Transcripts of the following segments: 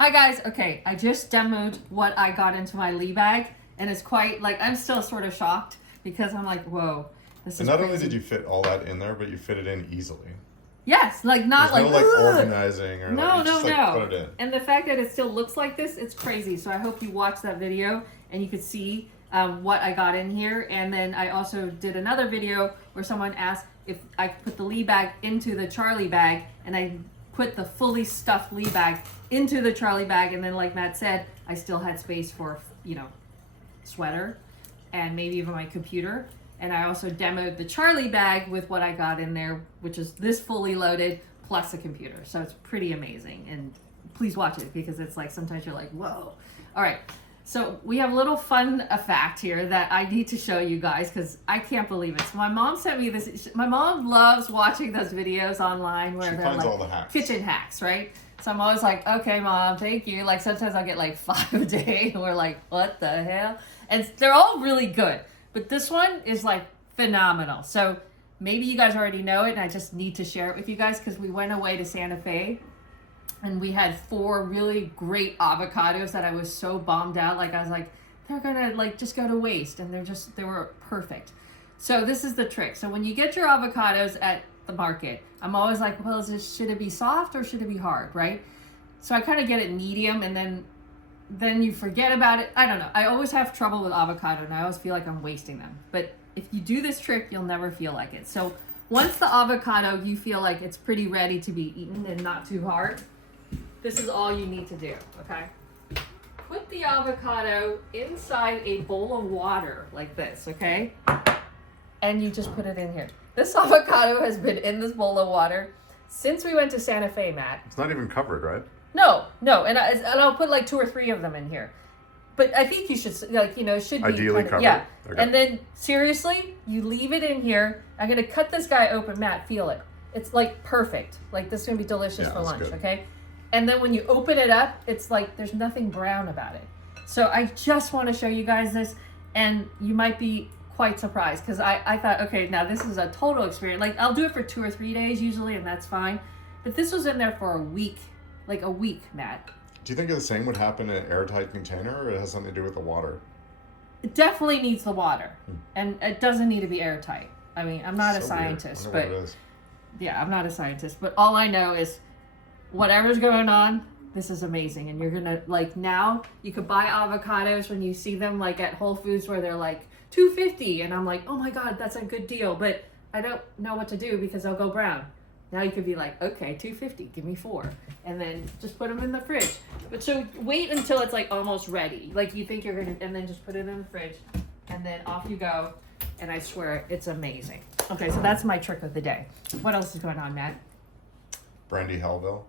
Hi guys, okay, I just demoed what I got into my Lee bag, and it's quite, like, I'm still sort of shocked because I'm like, whoa, this is And not crazy. only did you fit all that in there, but you fit it in easily. Yes, like not There's like, no ugh. organizing or No, you just put it in. And the fact that it still looks like this, it's crazy. So I hope you watch that video and you could see what I got in here. And then I also did another video where someone asked if I could put the Lee bag into the Charlie bag, and I put the fully stuffed Lee bag into the Charlie bag, and then like Matt said, I still had space for, sweater and maybe even my computer. And I also demoed the Charlie bag with what I got in there, which is this fully loaded plus a computer. So it's pretty amazing. And please watch it because it's like sometimes you're like, whoa. All right. So we have a little fun fact here that I need to show you guys because I can't believe it. So my mom sent me this. My mom loves watching those videos online where they're finds like all the hacks. kitchen hacks, right? So I'm always like, okay, Mom, thank you. Like sometimes I'll get like 5 a day and we're like, what the hell? And they're all really good. But this one is like phenomenal. So maybe you guys already know it and I just need to share it with you guys because we went away to Santa Fe and we had 4 really great avocados that I was so bummed out. Like I was like, they're gonna like just go to waste, and they were perfect. So this is the trick. So when you get your avocados at the market, I'm always like, well, should it be soft or should it be hard, right? So I kind of get it medium, and then you forget about it. I don't know. I always have trouble with avocado, and I always feel like I'm wasting them. But if you do this trick, you'll never feel like it. So once the avocado, you feel like it's pretty ready to be eaten and not too hard, this is all you need to do, okay? Put the avocado inside a bowl of water like this, okay? And you just put it in here. This avocado has been in this bowl of water since we went to Santa Fe, Matt. It's not even covered, right? No, and I'll put like 2 or 3 of them in here. But I think you should, it should be ideally kinda, covered. yeah. Okay. And then seriously, you leave it in here. I'm gonna cut this guy open, Matt. Feel it. It's like perfect. Like this is gonna be delicious for lunch. Good. Okay. And then when you open it up, it's like there's nothing brown about it. So I just want to show you guys this, and you might be quite surprised because I thought, okay, now this is a total experience. Like I'll do it for 2 or 3 days usually, and that's fine. But this was in there for a week, Matt. Do you think the same would happen in an airtight container, or it has something to do with the water? It definitely needs the water, and it doesn't need to be airtight. I mean, I'm not a scientist, but yeah, I'm not a scientist. But all I know is whatever's going on, this is amazing. And you're gonna like, now you could buy avocados when you see them like at Whole Foods where they're like $2.50, and I'm like, oh my god, that's a good deal, but I don't know what to do because they'll go brown. Now you could be like, okay, $2.50, give me 4, and then just put them in the fridge. But so wait until it's like almost ready, like you think you're gonna, and then just put it in the fridge, and then off you go. And I swear it's amazing. Okay, so that's my trick of the day. What else is going on, Matt? Brandy Hellville.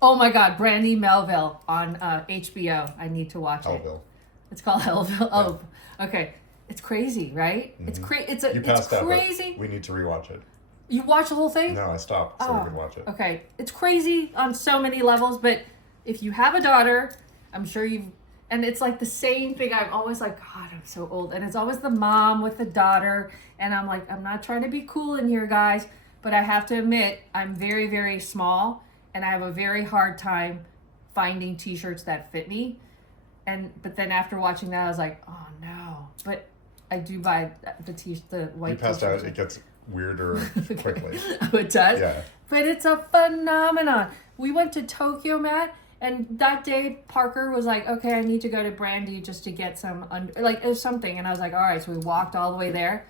Oh my God, Brandy Melville on HBO. I need to watch Hellville. it. It's called Hellville. Oh, okay. It's crazy, right? Mm-hmm. It's crazy. You passed it's out, crazy. but we need to rewatch it. You watch the whole thing? No, I stopped so we could watch it. Okay. It's crazy on so many levels, but if you have a daughter, I'm sure you've, and it's like the same thing. I'm always like, God, I'm so old. And it's always the mom with the daughter. And I'm like, I'm not trying to be cool in here, guys, but I have to admit, I'm very, very small, and I have a very hard time finding t-shirts that fit me. But then after watching that, I was like, oh no. But I do buy the white You passed t-shirts. out, it gets weirder quickly. Oh, it does? Yeah. But it's a phenomenon. We went to Tokyo, Matt, and that day Parker was like, okay, I need to go to Brandy just to get some, it was something. And I was like, all right. So we walked all the way there.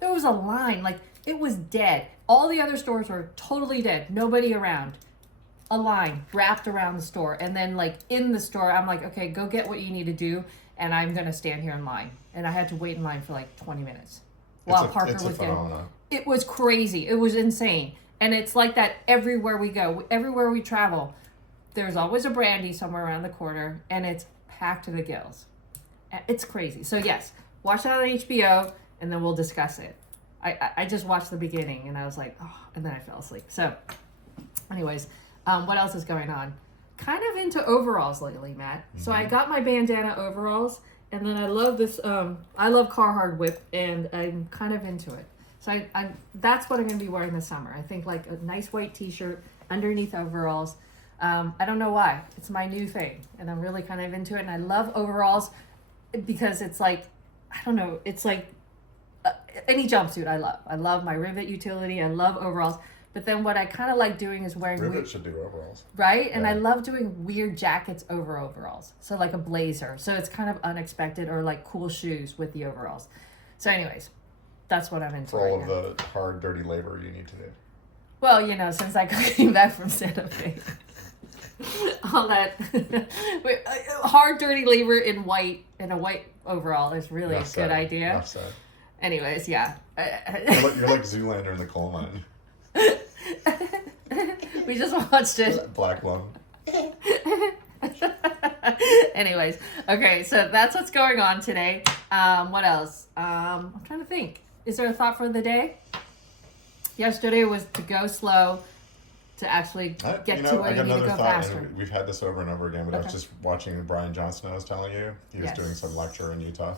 There was a line, like it was dead. All the other stores were totally dead. Nobody around. A line wrapped around the store. And then like in the store, I'm like, okay, go get what you need to do. And I'm going to stand here in line. And I had to wait in line for like 20 minutes while Parker was getting. It was crazy. It was insane. And it's like that everywhere we go, everywhere we travel. There's always a Brandy somewhere around the corner, and it's packed to the gills. It's crazy. So yes, watch that on HBO, and then we'll discuss it. I just watched the beginning, and I was like, oh, and then I fell asleep. So anyways, what else is going on? Kind of into overalls lately, Matt. Mm-hmm. So I got my bandana overalls, and then I love this, I love Carhartt whip, and I'm kind of into it. So that's what I'm going to be wearing this summer. I think like a nice white t-shirt underneath overalls. I don't know why. It's my new thing, and I'm really kind of into it. And I love overalls because it's like, I don't know, it's like any jumpsuit I love. I love my rivet utility. I love overalls. But then what I kind of like doing is wearing Rivet should do overalls. Right? And Yeah. I love doing weird jackets over overalls. So like a blazer. So it's kind of unexpected, or like cool shoes with the overalls. So anyways, that's what I'm into For all right of now. the hard, dirty labor you need to do. Well, since I came back from Santa Fe. All that hard, dirty labor in a white overall is really Enough a good said. idea. Enough said. Anyways, yeah. You're like Zoolander in the coal mine. We just watched it. Black lung. Anyways, okay, so that's what's going on today. What else? I'm trying to think. Is there a thought for the day? Yesterday was to go slow, to actually get to where you need to go faster. And we've had this over and over again, but I was just watching Brian Johnson, I was telling you. He was doing some lecture in Utah.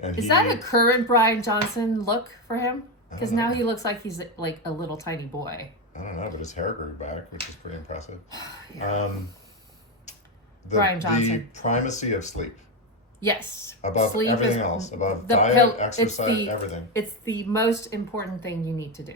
And Is that a current Brian Johnson look for him? Because know. now he looks like he's like a little tiny boy. I don't know, but his hair grew back, which is pretty impressive. Yeah. Brian Johnson. The primacy of sleep. Yes. Above Sleep everything is else. Above the diet, exercise, everything. It's the most important thing you need to do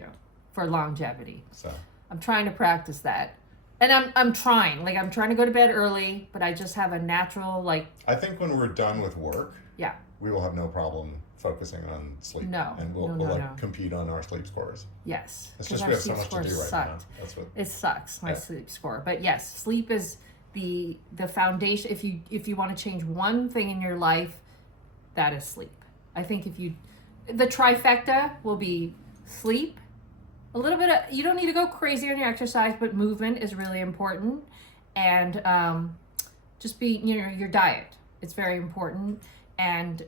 for longevity. So I'm trying to practice that. And I'm trying. Like, I'm trying to go to bed early, but I just have a natural, like... I think when we're done with work, Yeah. we will have no problem focusing on sleep. No. And we'll compete on our sleep scores. Yes. It's just our we have so sleep much to score do right sucked. now. That's what. It sucks, my sleep score. But yes, sleep is the foundation. If you want to change one thing in your life, that is sleep. I think the trifecta will be sleep, a little bit of, you don't need to go crazy on your exercise, but movement is really important. And just be, your diet. It's very important. And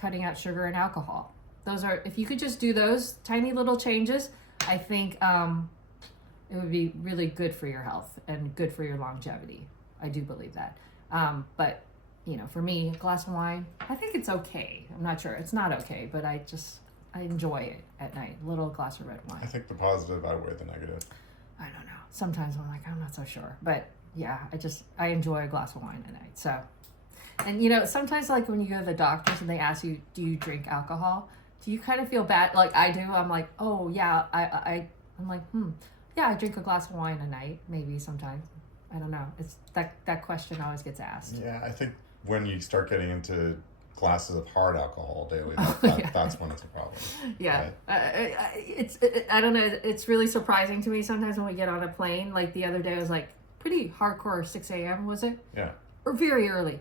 cutting out sugar and alcohol. Those are, if you could just do those tiny little changes, I think it would be really good for your health and good for your longevity. I do believe that. But, for me, a glass of wine, I think it's okay. I'm not sure. It's not okay, but I enjoy it at night. A little glass of red wine. I think the positive outweigh the negative. I don't know. Sometimes I'm like, I'm not so sure. But yeah, I enjoy a glass of wine at night. So, and sometimes like when you go to the doctors and they ask you, do you drink alcohol? Do you kind of feel bad? Like I do. I'm like, oh yeah, I'm like, yeah, I drink a glass of wine a night, maybe sometimes. I don't know. It's that question always gets asked. Yeah, I think when you start getting into glasses of hard alcohol daily, that's when it's a problem. Yeah, right? I don't know. It's really surprising to me sometimes when we get on a plane. Like the other day, I was like pretty hardcore. 6 a.m. was it? Yeah. Or very early.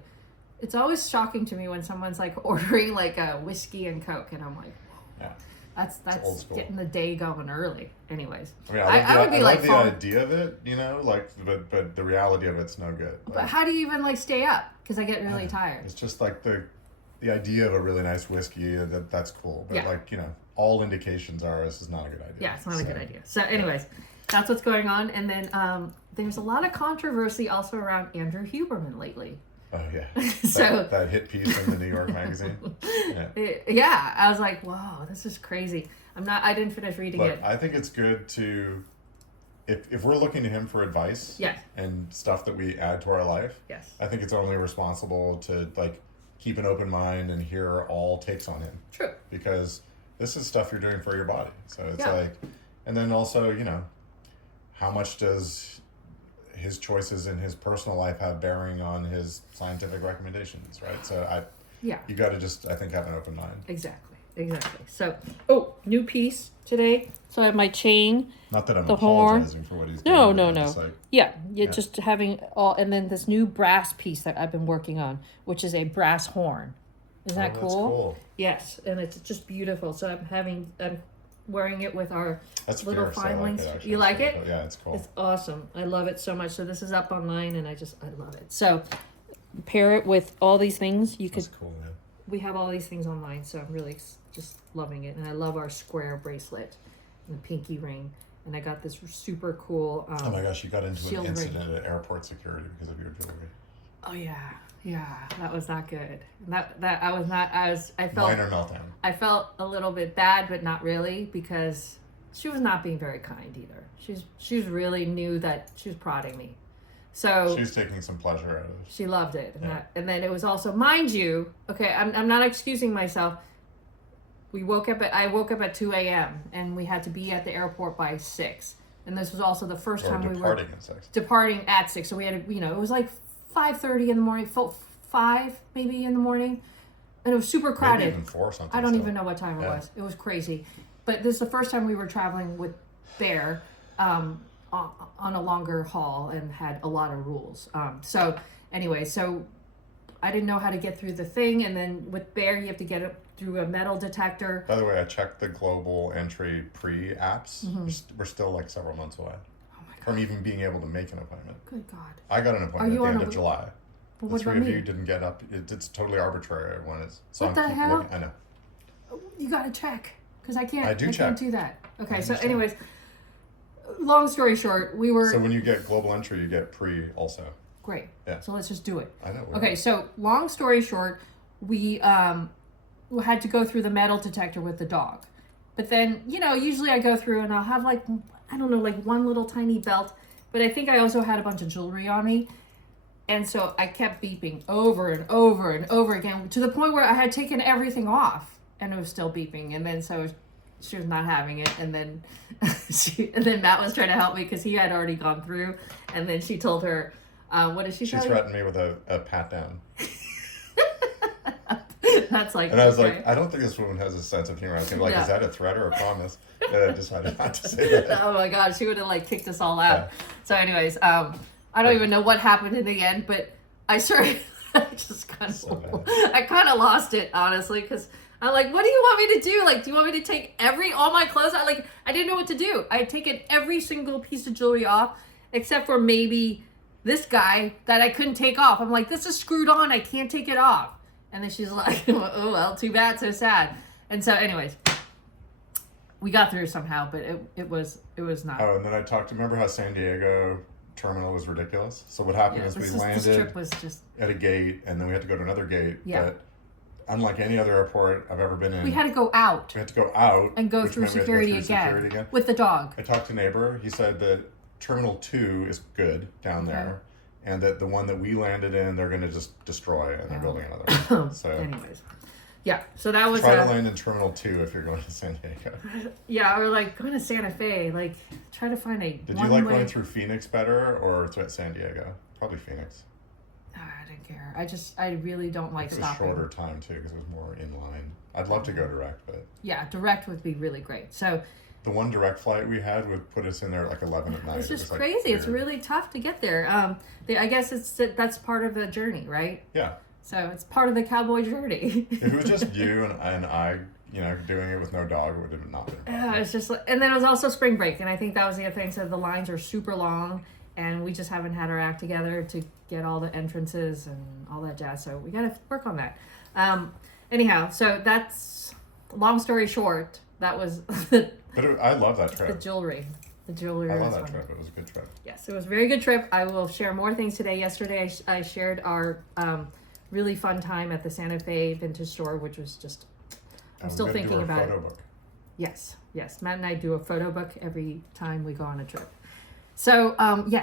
It's always shocking to me when someone's like ordering like a whiskey and Coke, and I'm like, yeah. That's old school. Getting the day going early. Anyways, I mean, I would be like the idea of it, but the reality of it's no good. But how do you even like stay up? Because I get really tired. It's just like the idea of a really nice whiskey that's cool, but all indications are this is not a good idea. Yeah, it's not a good idea. So, anyways, that's what's going on, and then there's a lot of controversy also around Andrew Huberman lately. Oh yeah. So that hit piece in the New York Magazine. Yeah, I was like, wow, this is crazy. I didn't finish reading it. I think it's good to, if we're looking to him for advice. Yes. And stuff that we add to our life. Yes. I think it's only responsible to keep an open mind and hear all takes on him. True. Because this is stuff you're doing for your body. So it's and then also, how much does his choices in his personal life have bearing on his scientific recommendations, right? So you got to just, I think, have an open mind. Exactly. So, new piece today. So I have my chain. Not that I'm the apologizing for what he's doing. No. Just just having all, and then this new brass piece that I've been working on, which is a brass horn. Isn't that cool? That's cool. Yes, and it's just beautiful. So I'm wearing it with our little fine links. You like it? Yeah, it's cool. It's awesome. I love it so much. So this is up online, and I love it. So pair it with all these things. That's cool, man. We have all these things online, so I'm really just loving it. And I love our square bracelet and the pinky ring. And I got this super cool. Oh my gosh, you got into an incident ring. at airport security because of your jewelry. Oh yeah, that was not good. I felt Minor meltdown. I felt a little bit bad, but not really, because she was not being very kind either. She really knew that she was prodding me. So she's taking some pleasure out of it. she loved it. And then it was also, mind you, okay, I'm not excusing myself. I woke up at 2 a.m. and we had to be at the airport by 6. And this was also the first time we were departing at 6. So we had to, it was like 5:30 in the morning, 5 maybe in the morning. And it was super crowded. Maybe even 4 something. I don't even know what time it was. It was crazy. But this is the first time we were traveling with Bear on a longer haul and had a lot of rules. So anyway, so I didn't know how to get through the thing. And then with Bear, you have to get it through a metal detector. By the way, I checked the global entry pre-apps. We're still like several months away from even being able to make an appointment. Good God. I got an appointment at the end of July. But the 3 of you didn't get up. It's totally arbitrary when it's. So what the hell? I know. You got to check because I can't. I can't do that. Okay, so anyways, long story short, we were. So when you get global entry, you get pre also. Great. Yeah. So let's just do it. I know. Okay, so long story short, we had to go through the metal detector with the dog, but then usually I go through and I'll have like one little tiny belt, but I think I also had a bunch of jewelry on me. And so I kept beeping over and over and over again to the point where I had taken everything off and it was still beeping. And then so she was not having it. And then then Matt was trying to help me because he had already gone through. And then she told her, what did she say? She threatened me with a pat down. That's like. And I was like, I don't think this woman has a sense of humor. I was like, is that a threat or a promise? And I decided not to say that. Oh my God, she would have like kicked us all out. Yeah. So anyways, I don't even know what happened in the end, but I started, I kind of lost it, honestly, because I'm like, what do you want me to do? Like, do you want me to take all my clothes out? Like, I didn't know what to do. I had taken every single piece of jewelry off, except for maybe this guy that I couldn't take off. I'm like, this is screwed on. I can't take it off. And then she's like, oh, well, too bad, so sad. And so anyways, we got through somehow, but it was not. Oh, and then remember how San Diego terminal was ridiculous? So what happened is we landed this trip was just at a gate, and then we had to go to another gate. Yeah. But unlike any other airport I've ever been in, we had to go out. We had to go out and go through security again with the dog. I talked to a neighbor. He said that Terminal 2 is good down there, and that the one that we landed in, they're going to just destroy, and they're building another one. So anyways. Yeah, so that was... Try to land in Terminal 2 if you're going to San Diego. Yeah, or like going to Santa Fe. Like, try to find a Did you like going through Phoenix better or San Diego? Probably Phoenix. Oh, I didn't care. I really don't like stopping. It was shorter time, too, because it was more in line. I'd love to go direct, but... Yeah, direct would be really great. So... The one direct flight we had would put us in there at like 11 at night. It's just crazy. It's really tough to get there. I guess that's part of the journey, right? Yeah. So it's part of the cowboy journey. If it was just you and I, doing it with no dog, it would have not been. It's just, and then it was also spring break, and I think that was the other thing. So the lines are super long, and we just haven't had our act together to get all the entrances and all that jazz. So we got to work on that. Anyhow, so that's long story short. That was. I love that trip. The jewelry. I love that trip. It was a good trip. Yes, it was a very good trip. I will share more things today. Yesterday, I shared our really fun time at the Santa Fe Vintage Store, which was just, I'm still thinking about it. Photo book. Yes. Matt and I do a photo book every time we go on a trip. So,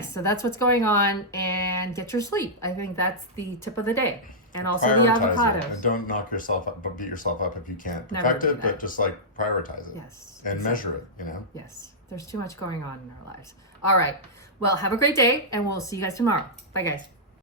so that's what's going on, and get your sleep. I think that's the tip of the day. And also the avocados. And don't knock yourself up, but beat yourself up if you can't perfect it, but just like prioritize it. Yes. And measure it, Yes. There's too much going on in our lives. All right. Well, have a great day, and we'll see you guys tomorrow. Bye, guys.